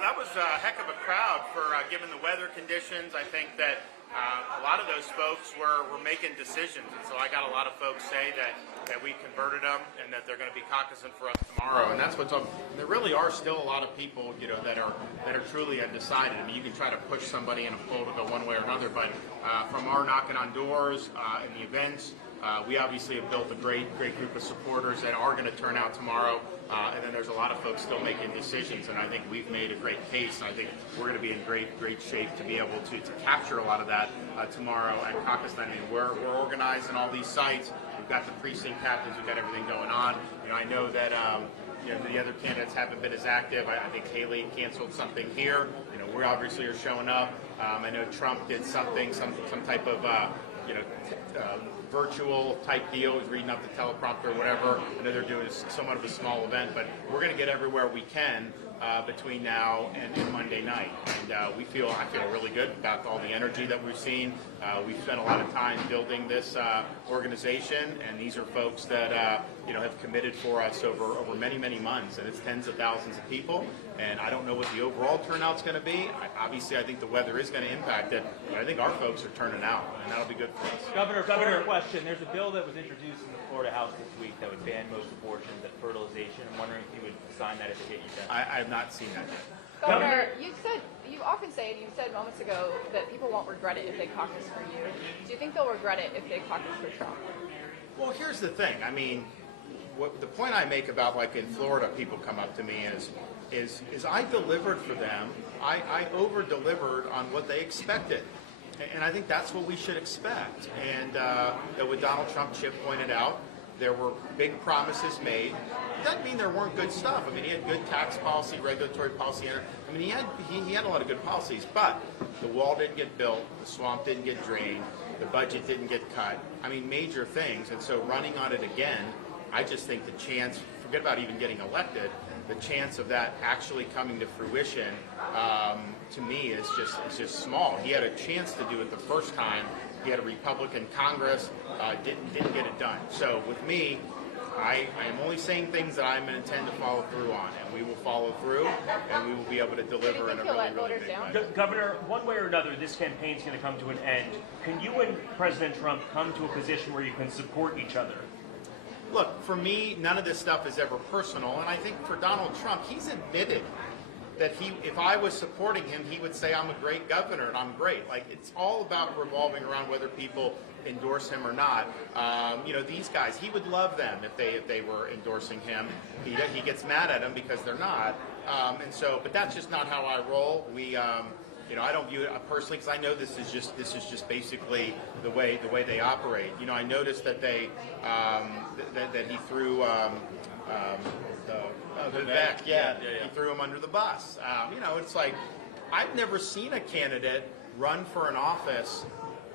that was a heck of a crowd for given the weather conditions. I think that a lot of those folks were making decisions, and so I got a lot of folks say that we converted them and that they're going to be caucusing for us tomorrow. And that's what's up. There really are still a lot of people, that are truly undecided. I mean, you can try to push somebody in a poll to go one way or another, but from our knocking on doors and the events. We obviously have built a great group of supporters that are going to turn out tomorrow, and then there's a lot of folks still making decisions, and I think we've made a great case. I think we're going to be in great shape to be able to capture a lot of that tomorrow at Caucus. I mean, we're organized in all these sites. We've got the precinct captains. We've got everything going on. I know that the other candidates haven't been as active. I think Haley canceled something here. We obviously are showing up. I know Trump did something, some type of virtual type deal. He's reading up the teleprompter or whatever. I know they're doing somewhat of a small event, but we're going to get everywhere we can between now and Monday night. And I feel really good about all the energy that we've seen. We've spent a lot of time building this organization, and these are folks that have committed for us over many months, and it's tens of thousands of people. And I don't know what the overall turnout's going to be. Obviously, I think the weather is going to impact it, but I think our folks are turning out, and that'll be good for us. Governor, question. There's a bill that was introduced in the Florida House this week that would ban most abortions at fertilization. I'm wondering if you would sign that if it hit you down. I have not seen that yet. Governor, you often say, and you said moments ago, that people won't regret it if they caucus for you. Do you think they'll regret it if they caucus for Trump? Well, here's the thing. I mean, the point I make about, like in Florida, people come up to me is I delivered for them. I over-delivered on what they expected. And I think that's what we should expect. And what Donald Trump, Chip pointed out, there were big promises made. It doesn't mean there weren't good stuff. I mean, he had good tax policy, regulatory policy. I mean, he had a lot of good policies, but the wall didn't get built, the swamp didn't get drained, the budget didn't get cut. I mean, major things. And so running on it again, I just think the chance, forget about even getting elected, the chance of that actually coming to fruition, to me, is just small. He had a chance to do it the first time. He had a Republican Congress, didn't get it done. So with me, I am only saying things that I'm going to intend to follow through on, and we will follow through, and we will be able to deliver in a really big way. Governor, one way or another, this campaign is going to come to an end. Can you and President Trump come to a position where you can support each other? Look, for me, none of this stuff is ever personal, and I think for Donald Trump, he's admitted that if I was supporting him, he would say I'm a great governor and I'm great. Like, it's all about revolving around whether people endorse him or not. These guys, he would love them if they were endorsing him. He gets mad at them because they're not. But that's just not how I roll. I don't view it personally because I know this is just basically the way they operate. I noticed that that he threw Dubuque, he threw him under the bus. It's like I've never seen a candidate run for an office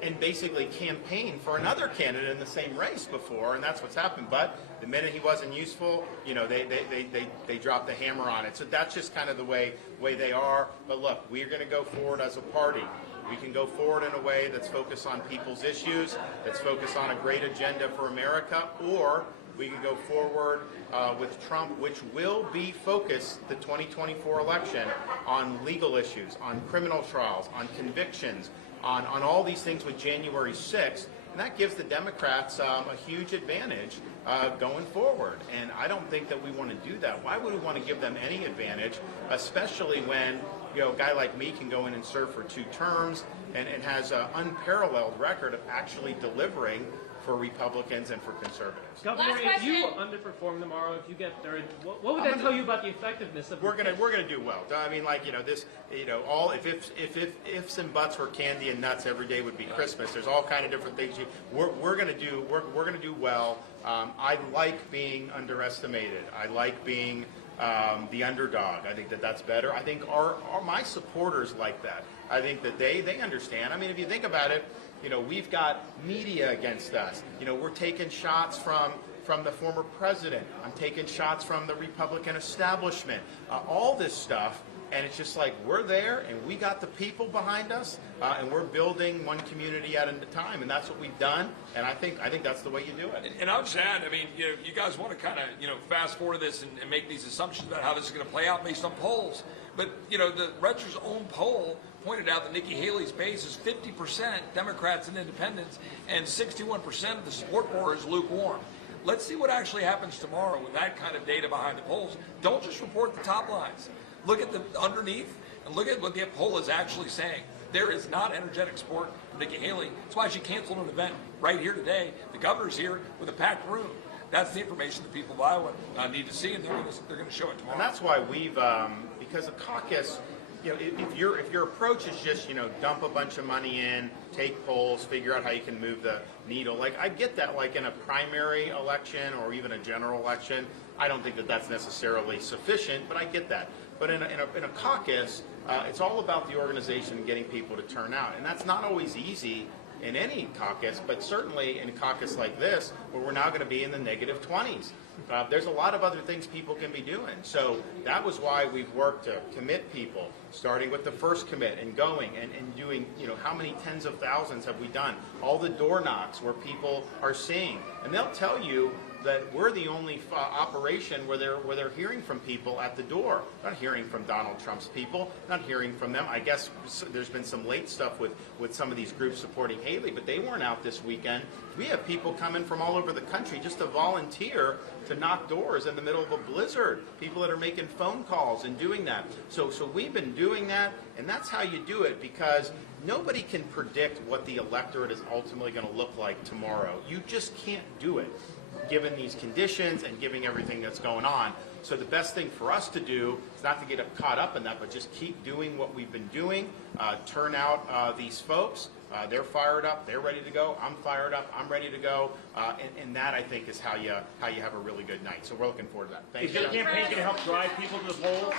and basically campaign for another candidate in the same race before, and that's what's happened. But the minute he wasn't useful, they dropped the hammer on it. So that's just kind of the way they are. But look, we're going to go forward as a party. We can go forward in a way that's focused on people's issues, that's focused on a great agenda for America, or we can go forward with Trump, which will be focused, the 2024 election, on legal issues, on criminal trials, on convictions, on all these things with January 6th, and that gives the Democrats a huge advantage going forward. And I don't think that we want to do that. Why would we want to give them any advantage, especially when a guy like me can go in and serve for 2 terms and has an unparalleled record of actually delivering for Republicans and for conservatives. Governor, if you underperform tomorrow, if you get third, what would that tell you about the effectiveness of? We're gonna do well. I mean, all if ifs and buts were candy and nuts, every day would be Christmas. There's all kind of different things. We're gonna do well. I like being underestimated. I like being the underdog. I think that's better. I think my supporters like that. I think that they understand. I mean, if you think about it. We've got media against us. We're taking shots from the former president. I'm taking shots from the Republican establishment. All this stuff, And it's just like, we're there, and we got the people behind us, and we're building one community at a time, and that's what we've done. And I think that's the way you do it. And I'll just add, I mean, you guys want to kind of, fast forward this and make these assumptions about how this is going to play out based on polls. But, the Register's own poll pointed out that Nikki Haley's base is 50% Democrats and independents, and 61% of the support for her is lukewarm. Let's see what actually happens tomorrow with that kind of data behind the polls. Don't just report the top lines. Look at the underneath and look at what the poll is actually saying. There is not energetic support for Nikki Haley. That's why she canceled an event right here today. The governor's here with a packed room. That's the information the people of Iowa need to see, and they're going to show it tomorrow. And that's why we've, because the caucus, if your approach is just, dump a bunch of money in, take polls, figure out how you can move the needle. Like, I get that, like in a primary election or even a general election, I don't think that that's necessarily sufficient, but I get that. But in a caucus, it's all about the organization and getting people to turn out. And that's not always easy in any caucus, but certainly in a caucus like this, where we're now going to be in the negative 20s. There's a lot of other things people can be doing. So that was why we've worked to commit people, starting with the first commit and going and doing, how many tens of thousands have we done? All the door knocks where people are seeing. And they'll tell you that we're the only operation where they're hearing from people at the door. Not hearing from Donald Trump's people, not hearing from them. I guess there's been some late stuff with some of these groups supporting Haley, but they weren't out this weekend. We have people coming from all over the country just to volunteer to knock doors in the middle of a blizzard. People that are making phone calls and doing that. So we've been doing that, and that's how you do it, because nobody can predict what the electorate is ultimately going to look like tomorrow. You just can't do it, given these conditions and given everything that's going on. So the best thing for us to do is not to get caught up in that, but just keep doing what we've been doing, turn out these folks. They're fired up, they're ready to go, I'm fired up, I'm ready to go, and that, I think, is how you have a really good night. So we're looking forward to that. Thanks. Is your campaign going to help drive people to the polls?